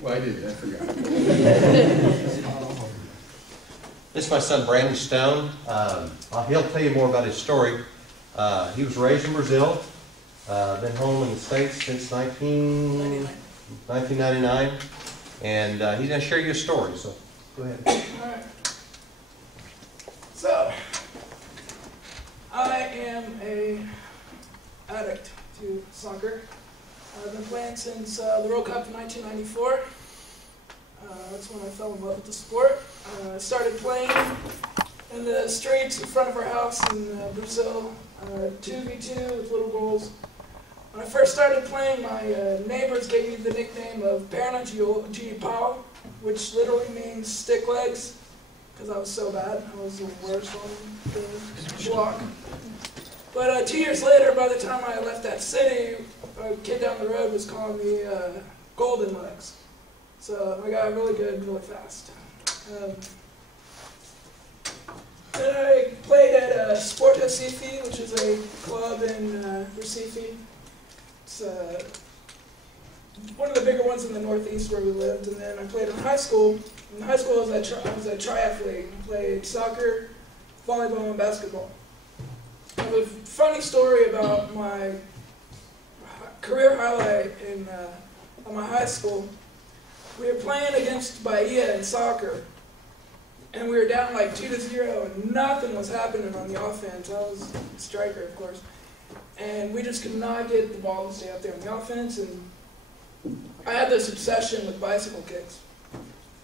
Well, I did. I forgot. This is my son Brandon Stone. He'll tell you more about his story. He was raised in Brazil, been home in the States since 1999, and he's going to share you a story. So go ahead. All right. So I am an addict to soccer. I've been playing since the World Cup in 1994. That's when I fell in love with the sport. I started playing in the streets in front of our house in Brazil, 2v2 with little goals. When I first started playing, my neighbors gave me the nickname of Perna de Pau, which literally means stick legs, because I was so bad. I was the worst on the block. But 2 years later, by the time I left that city, a kid down the road was calling me Golden Legs. So I got really good really fast. Then I played at Sport Recife, which is a club in Recife. It's one of the bigger ones in the Northeast where we lived. And then I played in high school. In high school, I was a triathlete. I played soccer, volleyball, and basketball. I have a funny story about my career highlight in my high school. We were playing against Bahia in soccer, and we were down like 2-0, and nothing was happening on the offense. I was a striker, of course, and we just could not get the ball to stay up there on the offense. And I had this obsession with bicycle kicks. I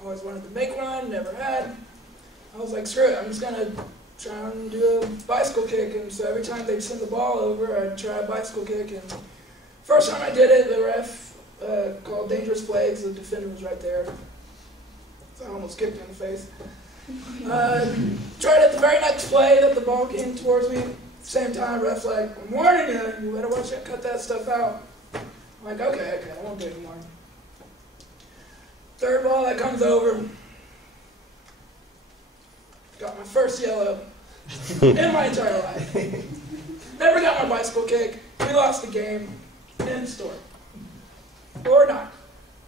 always wanted to make one, never had. I was like, screw it, I'm just gonna try and do a bicycle kick. And so every time they'd send the ball over, I'd try a bicycle kick. And first time I did it, the ref called dangerous plays. The defender was right there, so I almost kicked him in the face. Tried it the very next play that the ball came towards me. Same time, ref's like, I'm warning you, you better watch it, cut that stuff out. I'm like, okay, I won't do it anymore. Third ball that comes over, got my first yellow in my entire life. Never got my bicycle kick. We lost the game. End story. Or not.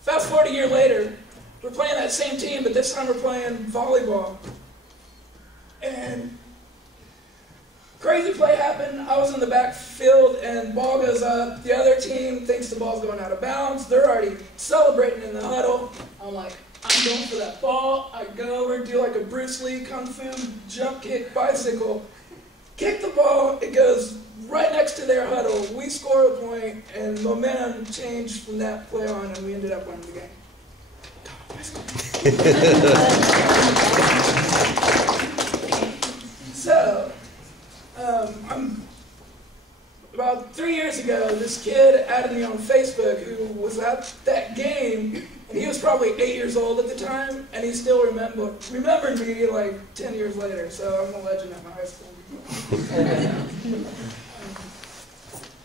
Fast forward a year later, we're playing that same team, but this time we're playing volleyball. And crazy play happened. I was in the backfield, and ball goes up. The other team thinks the ball's going out of bounds. They're already celebrating in the huddle. I'm like, I'm going for that ball. I go over, do like a Bruce Lee kung fu jump kick bicycle. Kick the ball. It goes right next to their huddle. We score a point, and momentum changed from that play on, and we ended up winning the game. So, about 3 years ago, this kid added me on Facebook who was at that game, and he was probably 8 years old at the time, and he still remembered me like 10 years later, so I'm a legend at my high school.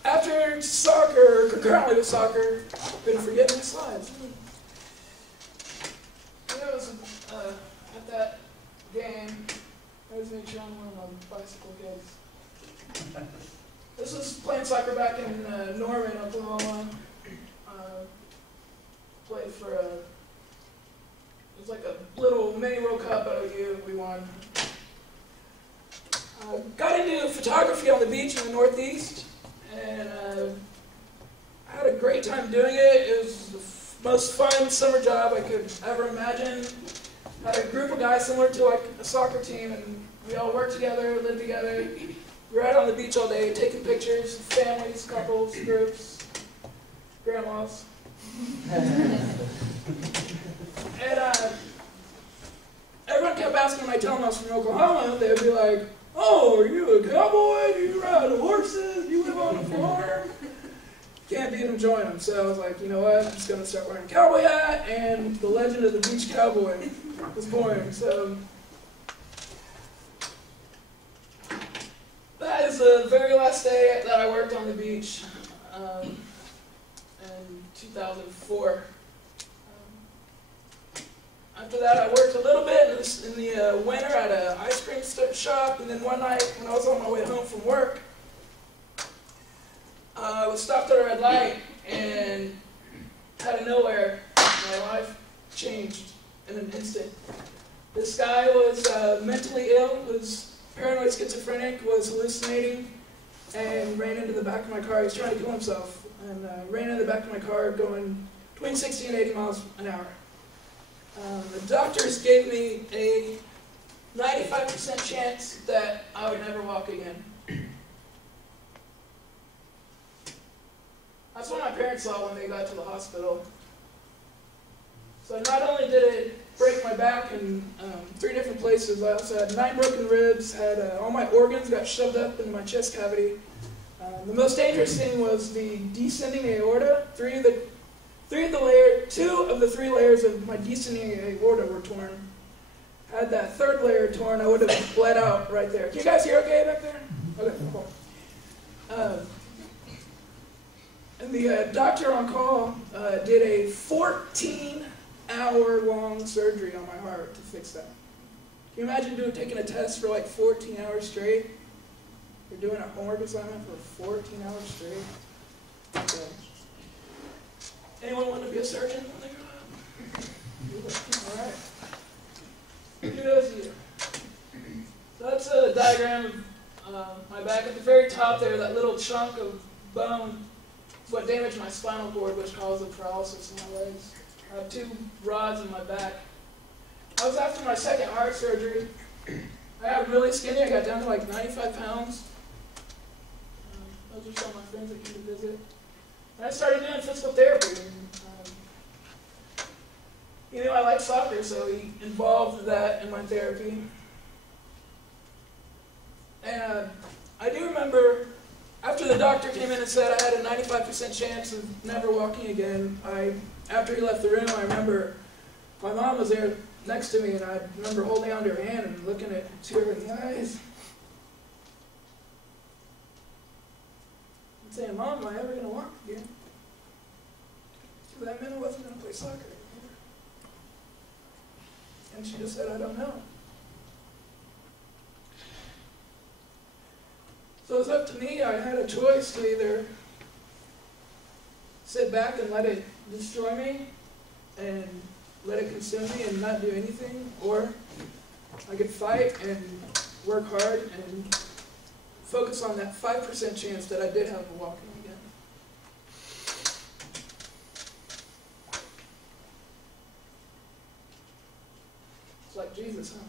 After soccer, concurrently with soccer, I've been forgetting my slides. I was at that game. There's me trying one of my bicycle kids. This was playing soccer back in Norman, Oklahoma. Played for it was like a little mini World Cup at OU. We won. Got into photography on the beach in the Northeast, and I had a great time doing it. It was the most fun summer job I could ever imagine. Had a group of guys similar to like a soccer team, and we all worked together, lived together. We were out on the beach all day, taking pictures, families, couples, groups, grandmas. And everyone kept asking when I tell them I was from Oklahoma, they would be like, oh, are you a cowboy? Do you ride horses? Do you live on a farm? Can't beat them, join them. So I was like, you know what, I'm just going to start wearing a cowboy hat, and the legend of the beach cowboy was born. So that is the very last day that I worked on the beach in 2004. After that, I worked a little bit in the winter at an ice cream shop, and then one night when I was on my way home from work, I was stopped at a red light, and out of nowhere in my life, changed in an instant. This guy was mentally ill, was paranoid schizophrenic, was hallucinating, and ran into the back of my car. He was trying to kill himself, and ran into the back of my car going between 60 and 80 miles an hour. The doctors gave me a 95% chance that I would never walk again. That's what my parents saw when they got to the hospital. So not only did it break my back in 3 different places, I also had 9 broken ribs, had all my organs got shoved up into my chest cavity. The most dangerous thing was the descending aorta. 2 of the 3 layers of my descending aorta were torn. Had that 3rd layer torn, I would have bled out right there. Can you guys hear okay back there? Okay, cool. And the doctor on call did a 14-hour-long surgery on my heart to fix that. Can you imagine taking a test for like 14 hours straight? You're doing a homework assignment for 14 hours straight. So, anyone want to be a surgeon when they grow up? All right. Kudos to you. So that's a diagram of my back. At the very top there, that little chunk of bone is what damaged my spinal cord, which caused the paralysis in my legs. I have 2 rods in my back. I was after my 2nd heart surgery. I got really skinny. I got down to like 95 pounds. Those are some of my friends that came to visit. And I started doing physical therapy. And, he knew I liked soccer, so he involved that in my therapy. And I do remember, after the doctor came in and said I had a 95% chance of never walking again, after he left the room, I remember my mom was there next to me, and I remember holding onto her hand and looking at her in the eyes. And saying, "Mom, am I ever going to walk again?" Because that meant I wasn't going to play soccer anymore. And she just said, "I don't know." So it was up to me. I had a choice to either sit back and let it destroy me and let it consume me and not do anything, or I could fight and work hard and focus on that 5% chance that I did have of walking again. It's like Jesus, huh?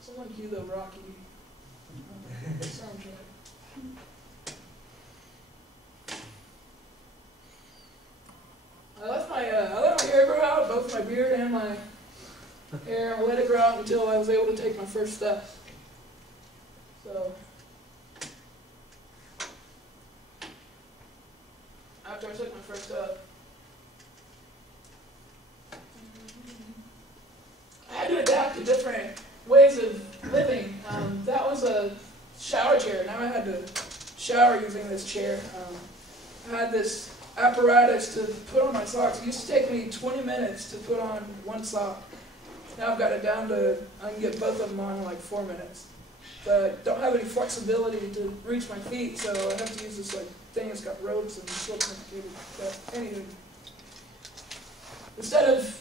Someone cue the Rocky soundtrack. I let my hair grow out, both my beard and my hair. I let it grow out until I was able to take my first steps. So, after I took my first step, I had to adapt to different ways of living. That was a shower chair. Now I had to shower using this chair. I had this apparatus to put on my socks. It used to take me 20 minutes to put on one sock. Now I've got it down to, I can get both of them on in like 4 minutes. But I don't have any flexibility to reach my feet, so I have to use this like thing that's got ropes and slips indicated. But anywho, instead of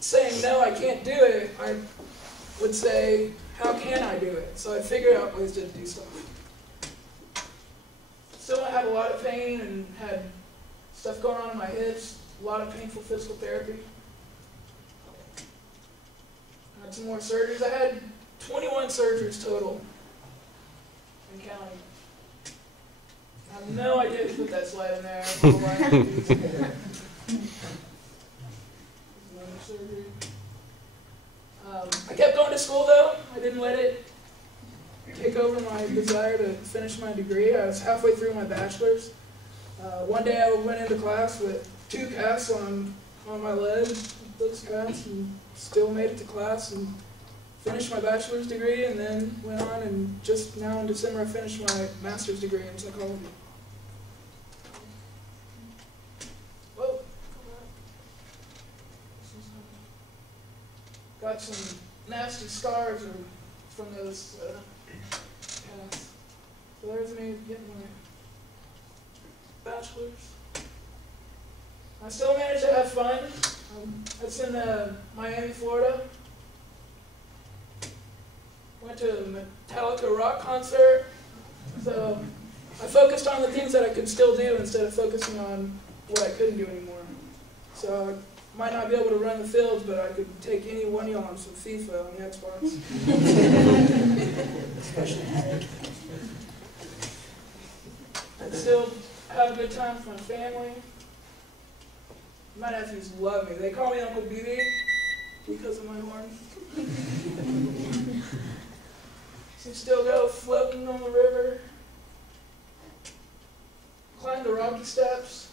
saying no, I can't do it, I would say, how can I do it? So I figured out ways to do stuff. Still, I had a lot of pain and had stuff going on in my hips, a lot of painful physical therapy. I had some more surgeries. I had 21 surgeries total and counting. I have no idea who put that slide in there. I don't know why I had to do this. Another surgery. I kept going to school though. I didn't let it take over my desire to finish my degree. I was halfway through my bachelor's. One day I went into class with 2 casts on my leg, those casts, and still made it to class and finished my bachelor's degree, and then went on, and just now in December I finished my master's degree in psychology. Whoa. Got some nasty scars from those casts. So there's me getting my bachelor's. I still managed to have fun. That's in Miami, Florida. Went to a Metallica rock concert. So I focused on the things that I could still do instead of focusing on what I couldn't do anymore. So I might not be able to run the fields, but I could take any one of y'all on some FIFA on the Xbox. I still have a good time with my family. My nephews love me. They call me Uncle BB because of my horn. So still go floating on the river, climb the rocky steps.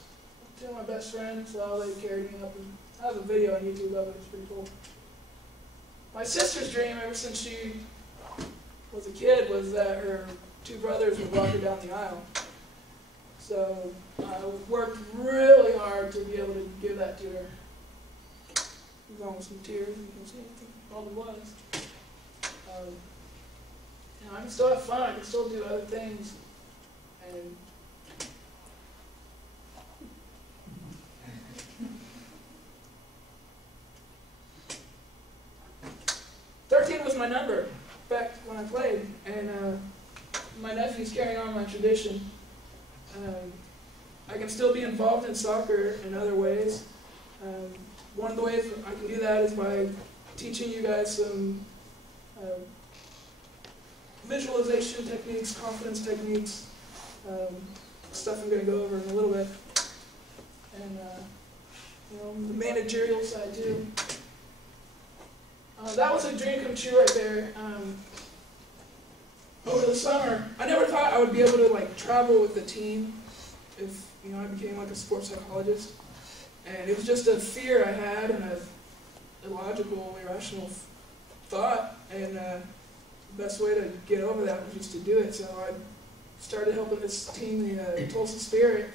Two of my best friends, so they carried me up, and I have a video on YouTube of it. It's pretty cool. My sister's dream, ever since she was a kid, was that her two brothers would walk her down the aisle. So I worked really hard to be able to give that to her. There's almost some tears, you can see all the blood. I can still have fun, I can still do other things. And "13 was my number back when I played, and my nephew's carrying on my tradition. I can still be involved in soccer in other ways. One of the ways I can do that is by teaching you guys some visualization techniques, confidence techniques, stuff I'm going to go over in a little bit, and the managerial side too. That was a dream come true right there. Over the summer, I never thought I would be able to travel with the team if I became like a sports psychologist, and it was just a fear I had and a illogical, irrational thought, and the best way to get over that was just to do it. So I started helping this team, the Tulsa Spirit.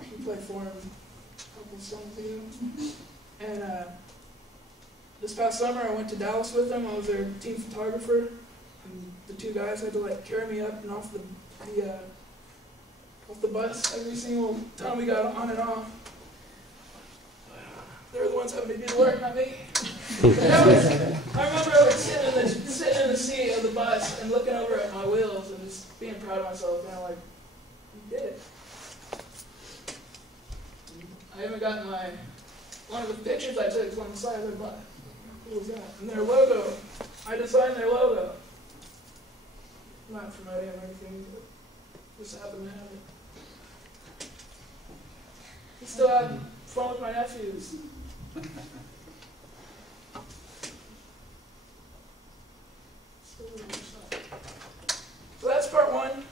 We played for them a couple of summers ago, and this past summer I went to Dallas with them. I was their team photographer, and the two guys had to carry me up and off the bus every single time we got on and off. They were the ones having to do the work, not me. I remember sitting in the seat of the bus and looking over at my wheels and just being proud of myself, you did it. I even got one of the pictures I took on the side of their bus. What was that? And their logo. I designed their logo. Not promoting or anything, but just happened to have it. I still have fun with my nephews. So that's part one.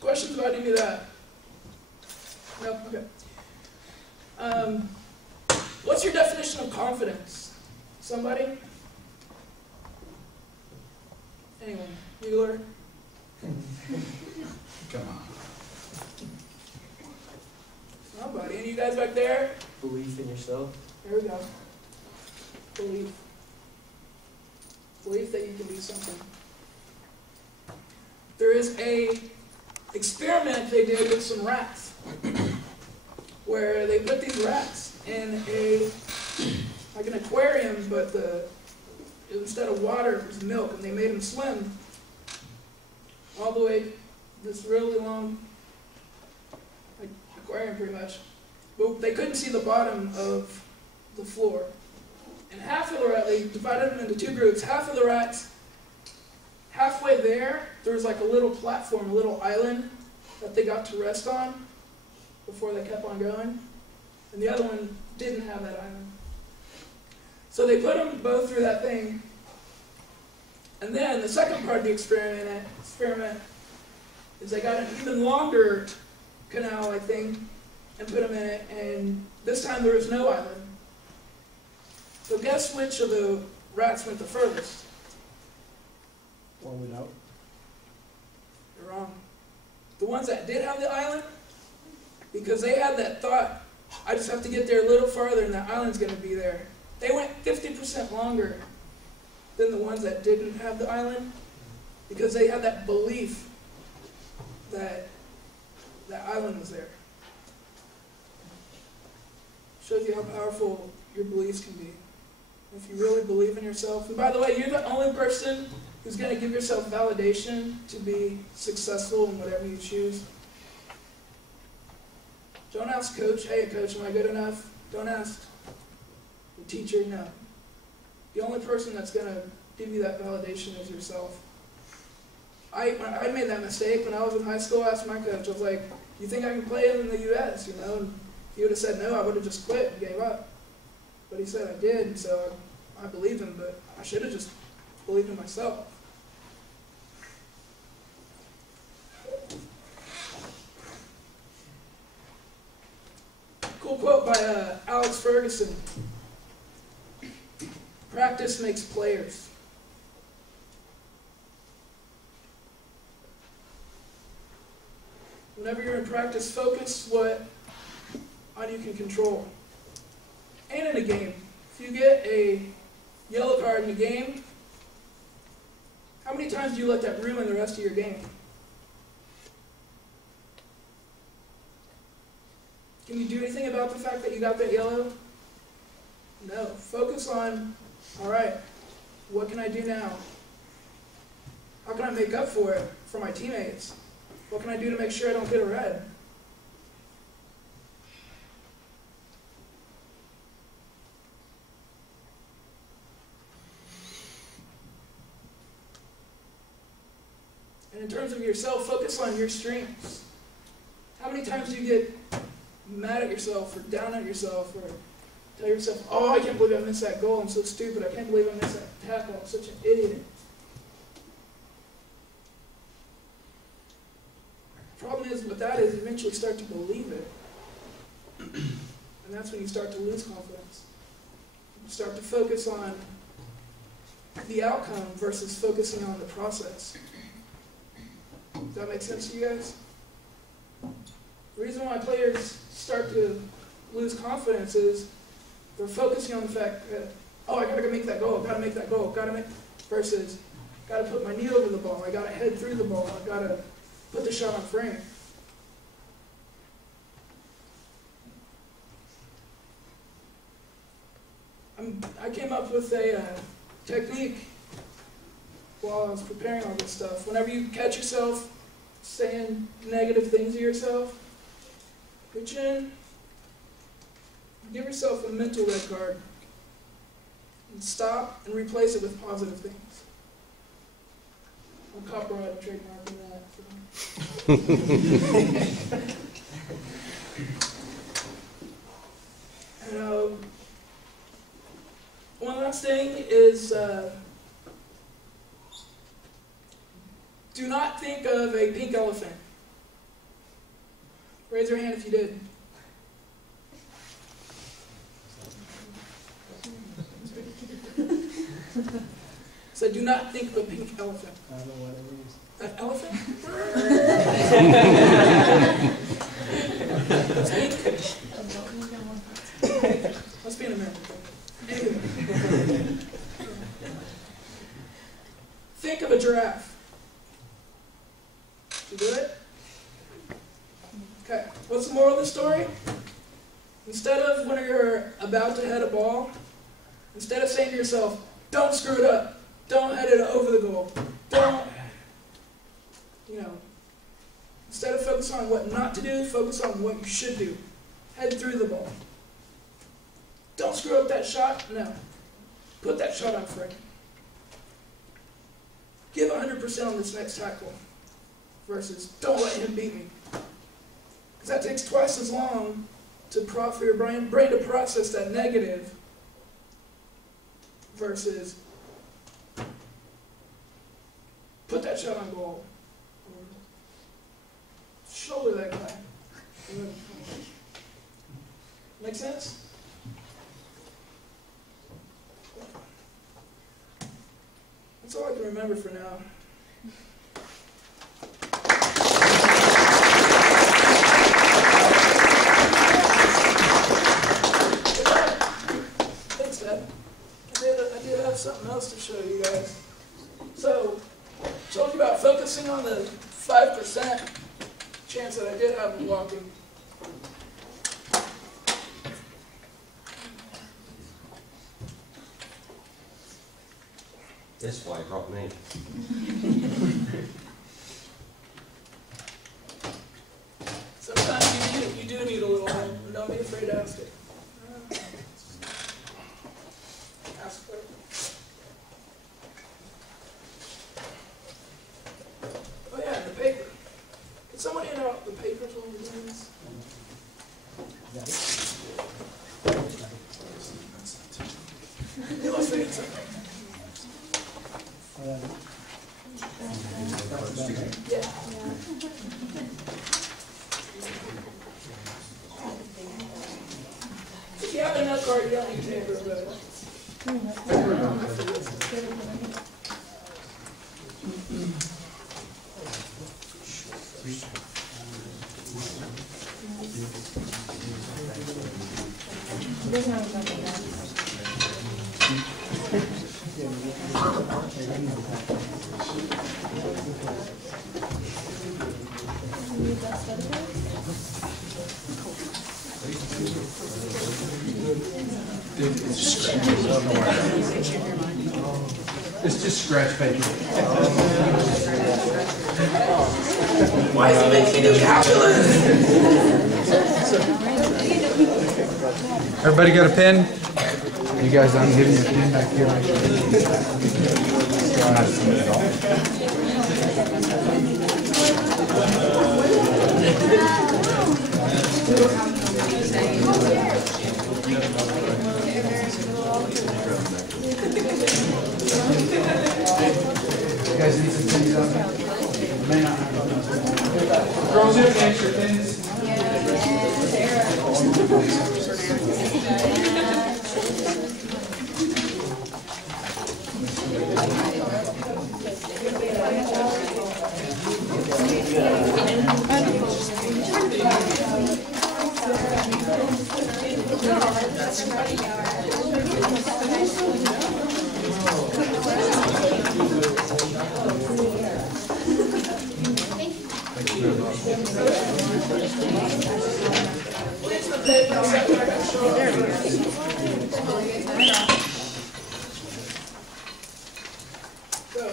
Questions about any of that? No? Okay. What's your definition of confidence? Somebody? Anyone? Mueller? Come on. Somebody. Any of you guys back there? Belief in yourself. There we go. Belief. Belief that you can do something. There is a experiment they did with some rats where they put these rats in an aquarium, but instead of water, it was milk, and they made them swim all the way this really long aquarium, pretty much. But they couldn't see the bottom of the floor. And half of the rats, they divided them into two groups. Half of the rats, halfway there was a little platform, a little island that they got to rest on before they kept on going. And the other one didn't have that island. So they put them both through that thing. And then the second part of the experiment is they got an even longer canal, I think, and put them in it. And this time there was no island. So guess which of the rats went the furthest? One without. You're wrong. The ones that did have the island, because they had that thought, I just have to get there a little farther and the island's going to be there. They went 50% longer than the ones that didn't have the island. because they had that belief that that island was there. Shows you how powerful your beliefs can be. If you really believe in yourself, and by the way, you're the only person who's going to give yourself validation to be successful in whatever you choose. Don't ask coach, hey coach, am I good enough? Don't ask the teacher, no. The only person that's going to give you that validation is yourself. I made that mistake when I was in high school. I asked my coach, I was like, you think I can play in the U.S., you know? And if he would have said no, I would have just quit and gave up. But he said I did, and so I believed him, but I should have just believed in myself. Cool quote by Alex Ferguson. Practice makes players. Whenever you're in practice, focus on you can control. And in a game, if you get a yellow card in a game, how many times do you let that ruin the rest of your game? Can you do anything about the fact that you got that yellow? No. Focus on, all right, what can I do now? How can I make up for it for my teammates? What can I do to make sure I don't get a red? And in terms of yourself, focus on your strengths. How many times do you get mad at yourself or down at yourself or tell yourself, oh, I can't believe I missed that goal, I'm so stupid, I can't believe I missed that tackle, I'm such an idiot. The problem is, with that is, you eventually start to believe it. And that's when you start to lose confidence. You start to focus on the outcome versus focusing on the process. Does that make sense to you guys? The reason why players start to lose confidence is they're focusing on the fact that, oh, I gotta make that goal, gotta make that goal, versus gotta put my knee over the ball, I gotta head through the ball, I gotta put the shot on frame. I came up with a technique while I was preparing all this stuff. Whenever you catch yourself saying negative things to yourself, reach in, give yourself a mental red card, and stop and replace it with positive things. I'm copyright trademarking that. And one last thing is, do not think of a pink elephant. Raise your hand if you did. So do not think of a pink elephant. I don't know what it is. An elephant? It's pink. Must be an American thing. Anyway. Think of a giraffe. Did you do it? Okay. What's the moral of the story? Instead of when you're about to head a ball, instead of saying to yourself, don't screw it up, don't head it over the goal, don't, instead of focus on what not to do, focus on what you should do. Head through the ball. Don't screw up that shot, no. Put that shot on frame. Give 100% on this next tackle versus don't let him beat me. Because that takes twice as long for your brain to process that negative versus put that shot on goal. Or shoulder that guy. Make sense? That's all I can remember for now. Thanks, Dad. I did have something else to show you guys. So, told you about on the 5% chance that I did have him walking. That's why he brought me. Sometimes you do need a little help, and don't be afraid to ask it. Ask for it. Oh yeah, the paper. Can someone hand out the papers while we're doing this? Illustrate something. Yeah. If you have enough card, you don't need paper, but It's just scratch paper. why is he making me do calculus? Everybody got a pen? You guys, I'm giving you a pen back here. You guys need some pens out there? May not have. Girls, you have extra pens? So,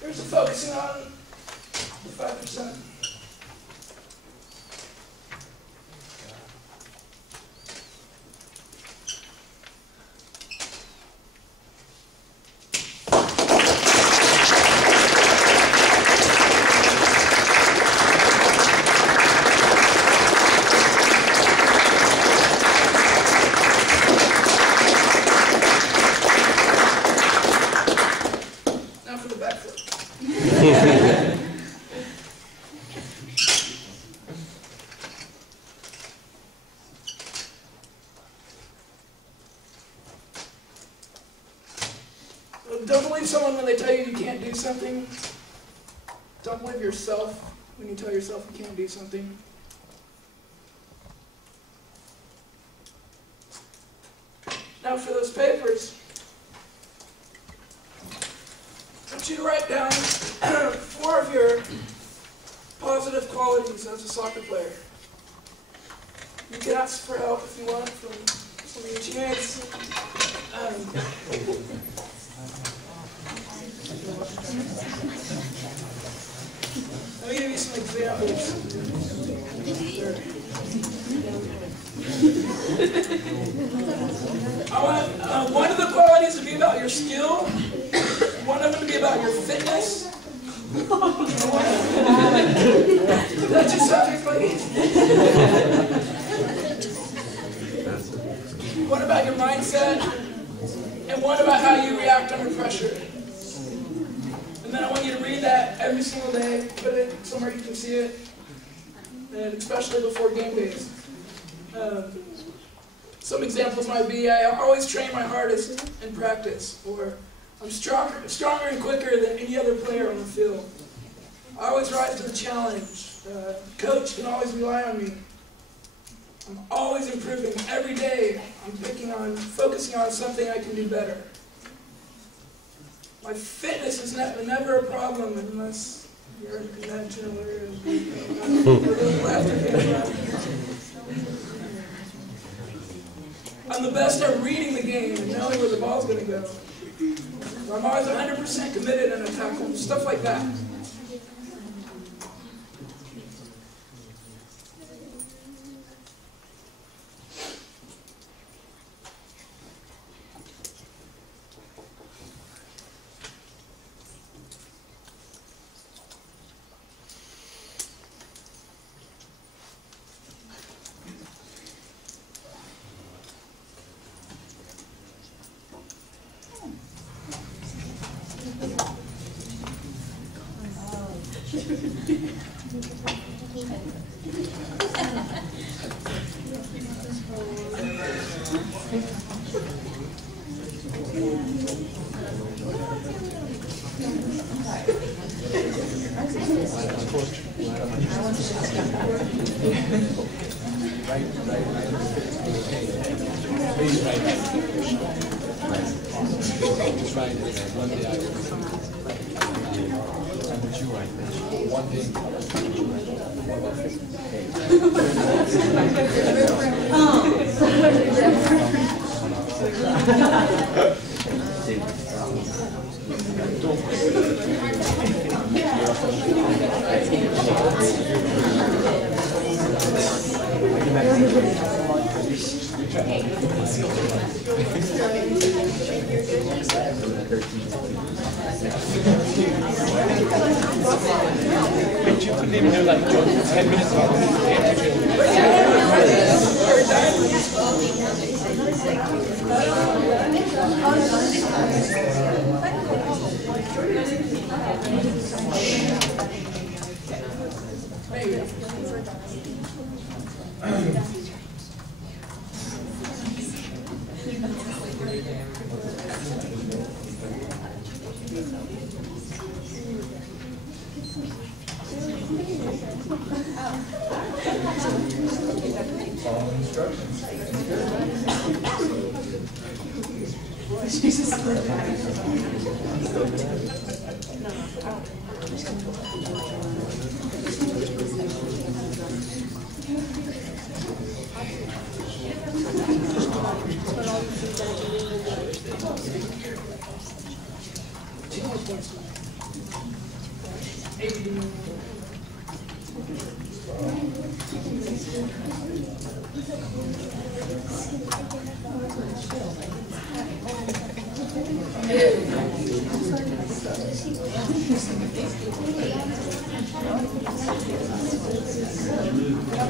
here's focusing on the 5%. Now for the backflip. Don't believe someone when they tell you you can't do something. Don't believe yourself when you tell yourself you can't do something. Now for those papers, I want you to write down 4 of your positive qualities as a soccer player. You can ask for help if you want from some of your teammates. Let me give you some examples. I want one of the qualities to be about your skill, one of them to be about your fitness. That's your subject, please. One about your mindset, and one about how you react under pressure. And then I want you to read that every single day, put it somewhere you can see it, and especially before game days. Some examples might be, I always train my hardest in practice, or I'm stronger and quicker than any other player on the field. I always rise to the challenge. Coach can always rely on me. I'm always improving. Every day I'm focusing on something I can do better. My fitness is never a problem unless you're in convention or I'm the best at reading the game and knowing where the ball's going to go. I'm always 100% committed in a tackle, stuff like that.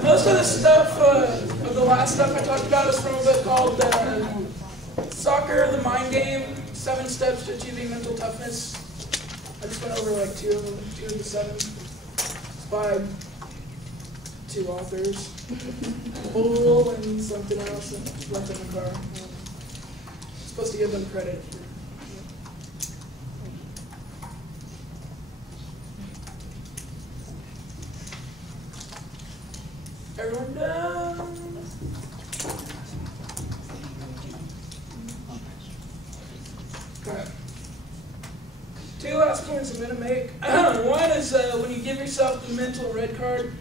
Most of the stuff, of the last stuff I talked about is from a book called Soccer, the Mind Game, 7 Steps to Achieving Mental Toughness. I just went over like two of the 7. It's by 2 authors, Bull and something else, and left in the car. Supposed to give them credit. Everyone down. Okay. 2 last points I'm going to make. One is when you give yourself the mental red card,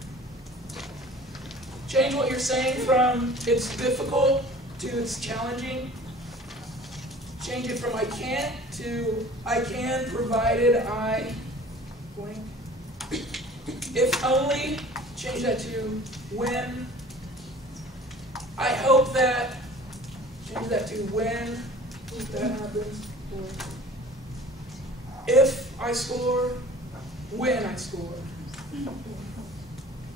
change what you're saying from it's difficult to it's challenging. Change it from I can't to I can provided I blank. If only, change that to when. I hope that, change that to when that happens. Or if I score, when I score.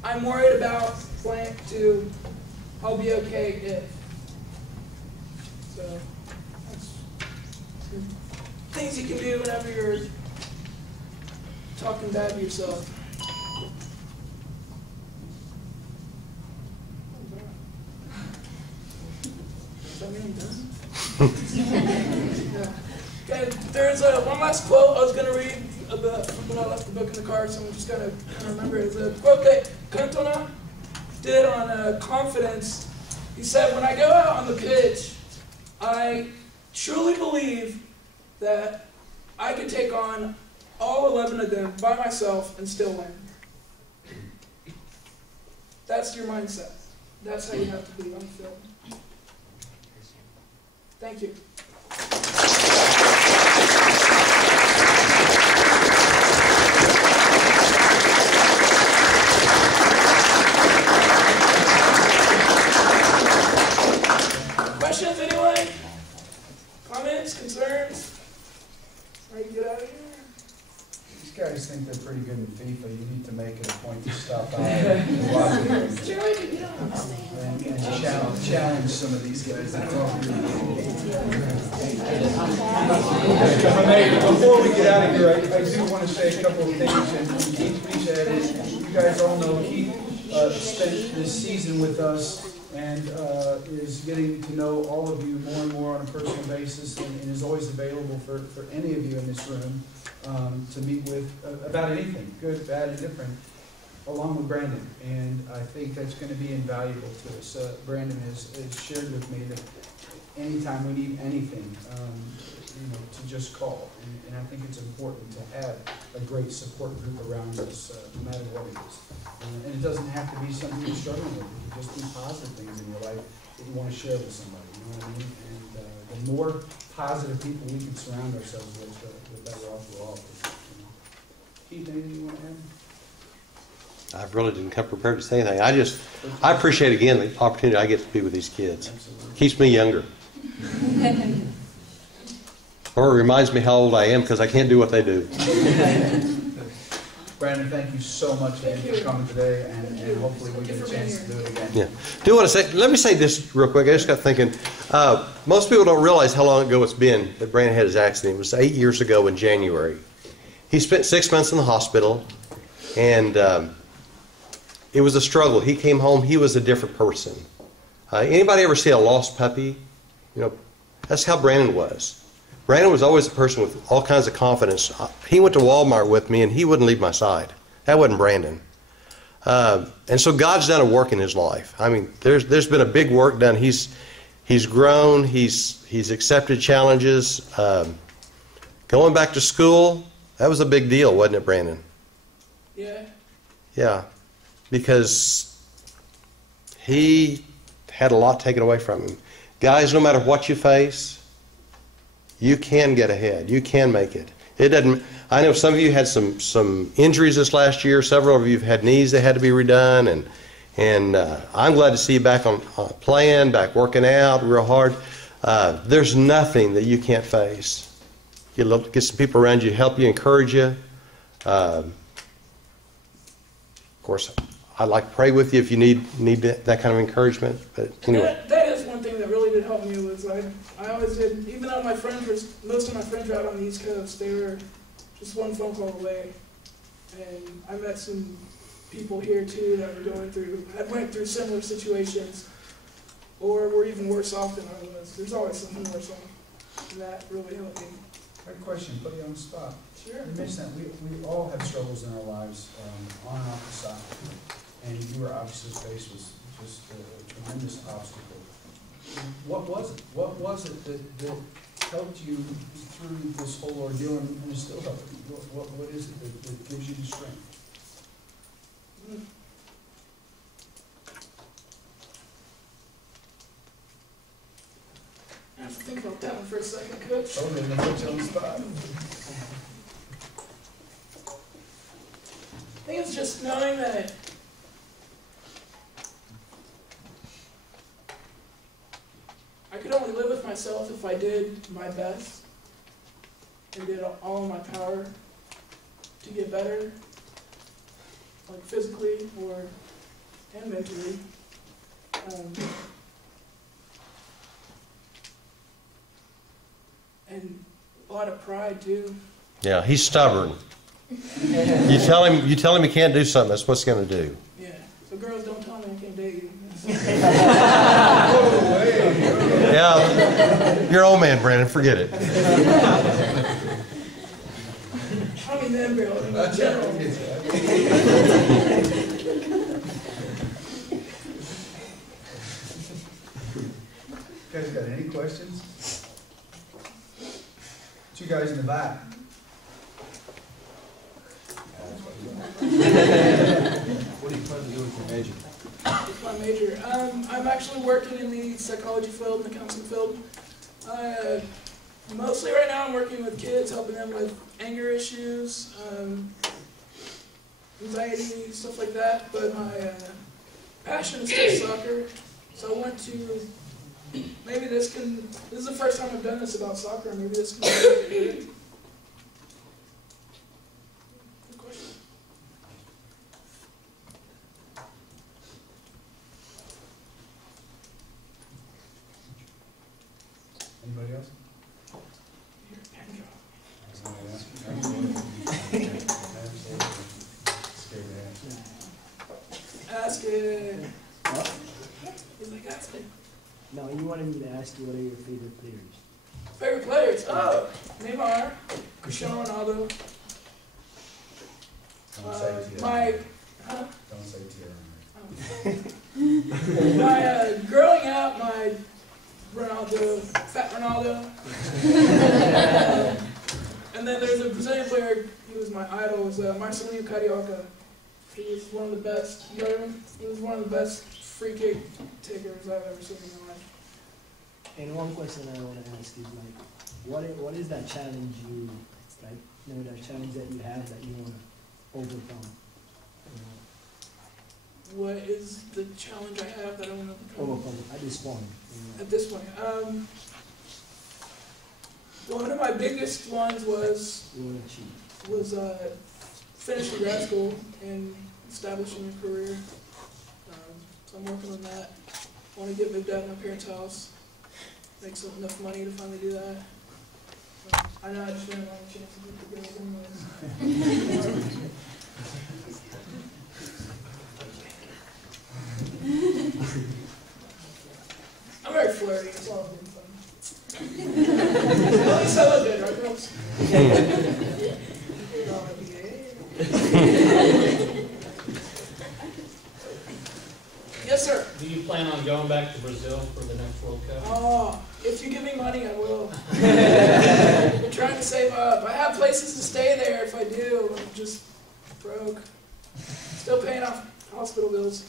I'm worried about blank to I'll be okay if. So that's things you can do whenever you're talking bad to yourself. Okay, there's one last quote I was going to read when I left the book in the car, so I'm just going to remember it. It's a quote that Cantona did on confidence. He said, when I go out on the pitch, I truly believe that I could take on all 11 of them by myself and still win. That's your mindset. That's how you have to be on the field. Thank you. Questions, anyone? Comments, concerns? Ready to get out of here? These guys think they're pretty good in FIFA. You need to make it a point to stop out and watch it. And challenge some of these guys that talk to Before we get out of here, I do want to say a couple of things. And Keith said it. You guys all know Keith spent this season with us and is getting to know all of you more and more on a personal basis, and is always available for any of you in this room to meet with about anything, good, bad, and different, along with Brandon. And I think that's going to be invaluable to us. Brandon has shared with me that anytime we need anything, to just call. And I think it's important to have a great support group around us, no matter what it is. And it doesn't have to be something you're struggling with. It can just be positive things in your life that you want to share with somebody. You know what I mean? And the more positive people we can surround ourselves with, the better off we're all. Keith, anything you want to add? I really didn't come prepared to say anything. I appreciate again the opportunity I get to be with these kids. Absolutely. Keeps me younger. Or it reminds me how old I am because I can't do what they do. Brandon, thank you so much for coming today, and hopefully we get a chance to do it again. Yeah. Do want to say, let me say this real quick. I just got thinking, most people don't realize how long ago it's been that Brandon had his accident. It was 8 years ago in January. He spent 6 months in the hospital, and it was a struggle. He came home, he was a different person. Anybody ever see a lost puppy? That's how Brandon was. Brandon was always a person with all kinds of confidence. He went to Walmart with me, and he wouldn't leave my side. That wasn't Brandon. And so God's done a work in his life. I mean, there's been a big work done. He's grown. He's accepted challenges. Going back to school, that was a big deal, wasn't it, Brandon? Yeah. Yeah, because he had a lot taken away from him. Guys, no matter what you face, you can get ahead. You can make it. It doesn't. I know some of you had some injuries this last year. Several of you have had knees that had to be redone, and I'm glad to see you back on playing, back working out real hard. There's nothing that you can't face. You love to get some people around you, help you, encourage you. Of course, I'd like to pray with you if you need that kind of encouragement. But anyway. That is one thing that really did help me was I always did, even though most of my friends were out on the East Coast, they were just one phone call away. And I met some people here too that were went through similar situations, or were even worse off than I was. There's always something worse off. And that really helped me. I have a question, put you on the spot. Sure. You mentioned that we all have struggles in our lives on and off the side. And you were obviously faced with just a tremendous obstacle. What was it? What was it that helped you through this whole ordeal and is still helping you? What is it that gives you the strength? I have to think about that one for a second, Coach. Oh, then they put you on the spot. I think it's just knowing that I could only live with myself if I did my best and did all in my power to get better, like physically and mentally. And a lot of pride too. Yeah, he's stubborn. You tell him he can't do something, that's what he's going to do. Yeah. So girls, don't tell me I can't date you. Yeah, you're an old man, Brandon. Forget it. I mean them girls in general. You guys got any questions? You guys in the back. What do you plan to do with your major? What's my major? I'm actually working in the psychology field and the counseling field. Mostly right now I'm working with kids, helping them with anger issues, anxiety, stuff like that. But my passion is still soccer. So I want to, maybe this is the first time I've done this about soccer, maybe this can be good. Good question. Anybody else? Here, pen drop. Ask it. What? He's like, ask it. No, you wanted me to ask you what are your favorite players? Favorite players? Oh, Neymar, Cristiano Ronaldo. Don't say Thierry. Huh? Don't say Thierry. Growing up, my Ronaldo, Fat Ronaldo. And then there's a Brazilian player, he was my idol, was Marcelinho Carioca. He was one of the best, you know what I mean? He was one of the best free kick takers I've ever seen in my life. And one question I want to ask is like, what is that challenge that challenge that you have that you want to overcome? You know, What is the challenge I have that I want to overcome? at this point. You know? At this point, one of my biggest ones was You want to achieve. finishing grad school and establishing a career. So I'm working on that. I want to get moved out of my parents' house, make enough money to finally do that. I know I just ran a lot of chances with the girls anyways. I'm very flirty, it's all been fun. At least I look good, right, girls? Yes, sir. Do you plan on going back to Brazil for the next World Cup? Oh, if you give me money, I will. I'm trying to save up. I have places to stay there if I do. I'm just broke. Still paying off hospital bills.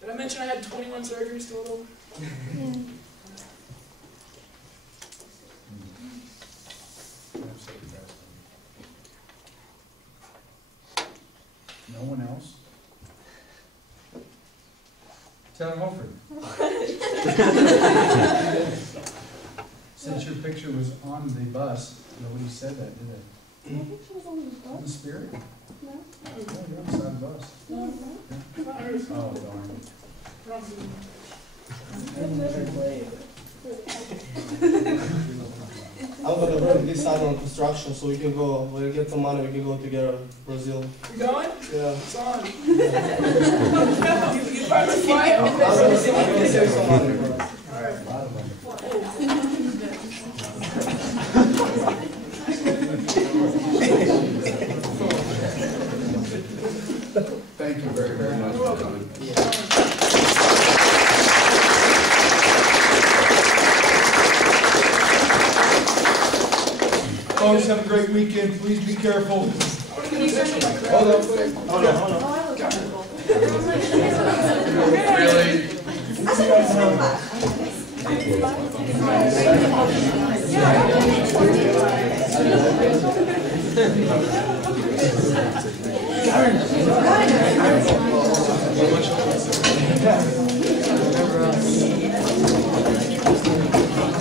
Did I mention I had 21 surgeries total? No one else? Taylor Holford. Since your picture was on the bus, nobody said that, did they? My picture was on the On the bus. Spirit? No. Oh, you're on the side of the bus. No. Oh, darn. I'm gonna work this side on construction, so we can go. We'll get some money. We can go together, Brazil. You going? Yeah. It's on. You find the flight? I'm gonna save some money for us. A lot of them. Thank you very, very much for coming. Folks, have a great weekend. Please be careful. Hold on. Hold on. Oh, I look wonderful. Really? I said it's so fast. Remember us.